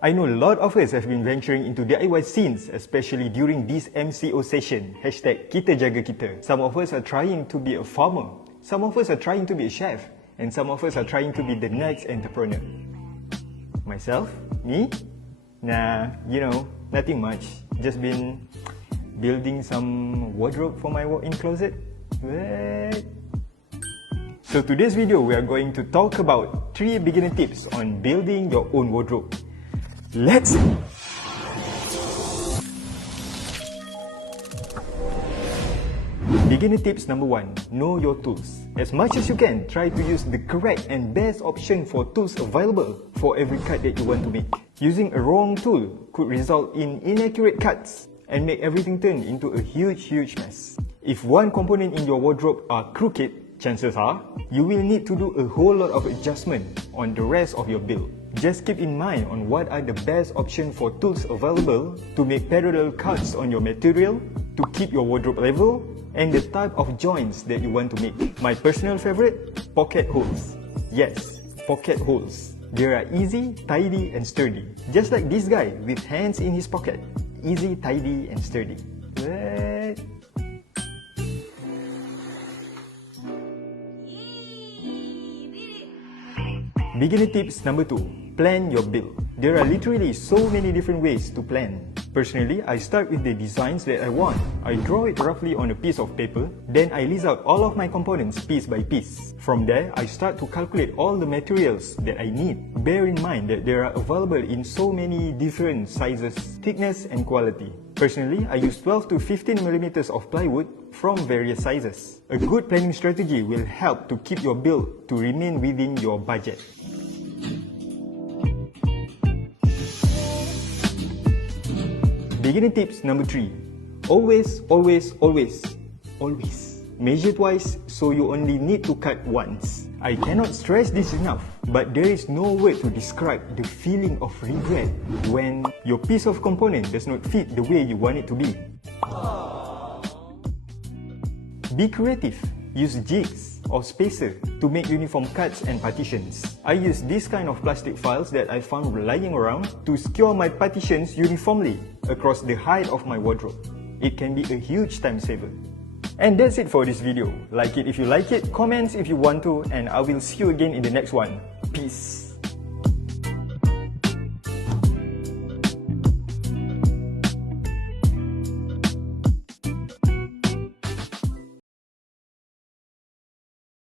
I know a lot of us have been venturing into DIY scenes, especially during this MCO session, #Kita Jaga Kita. Some of us are trying to be a farmer, some of us are trying to be a chef, and some of us are trying to be the next entrepreneur. Myself? Me? Nah, nothing much. Just been building some wardrobe for my walk-in closet. What? So today's video, we are going to talk about 3 beginner tips on building your own wardrobe. Let's see! Beginner tips number 1. Know your tools. As much as you can, try to use the correct and best option for tools available for every cut that you want to make. Using a wrong tool could result in inaccurate cuts and make everything turn into a huge mess. If one component in your wardrobe are crooked, chances are you will need to do a whole lot of adjustment on the rest of your build. Just keep in mind on what are the best options for tools available to make parallel cuts on your material, to keep your wardrobe level, and the type of joints that you want to make. My personal favorite, pocket holes. Yes, pocket holes. They are easy, tidy, and sturdy. Just like this guy with hands in his pocket. Easy, tidy, and sturdy. What? Beginner tips number 2. Plan your build. There are literally so many different ways to plan. Personally, I start with the designs that I want. I draw it roughly on a piece of paper, then I list out all of my components piece by piece. From there, I start to calculate all the materials that I need. Bear in mind that they are available in so many different sizes, thickness, and quality. Personally, I use 12 to 15 millimeters of plywood from various sizes. A good planning strategy will help to keep your build to remain within your budget. Beginner tips number 3. Always measure twice so you only need to cut once. I cannot stress this enough, but there is no word to describe the feeling of regret when your piece of component does not fit the way you want it to be. Be creative. Use jigs or spacer to make uniform cuts and partitions. I use this kind of plastic files that I found lying around to secure my partitions uniformly across the height of my wardrobe. It can be a huge time saver. And that's it for this video. Like it if you like it, comments if you want to, and I will see you again in the next one. Peace!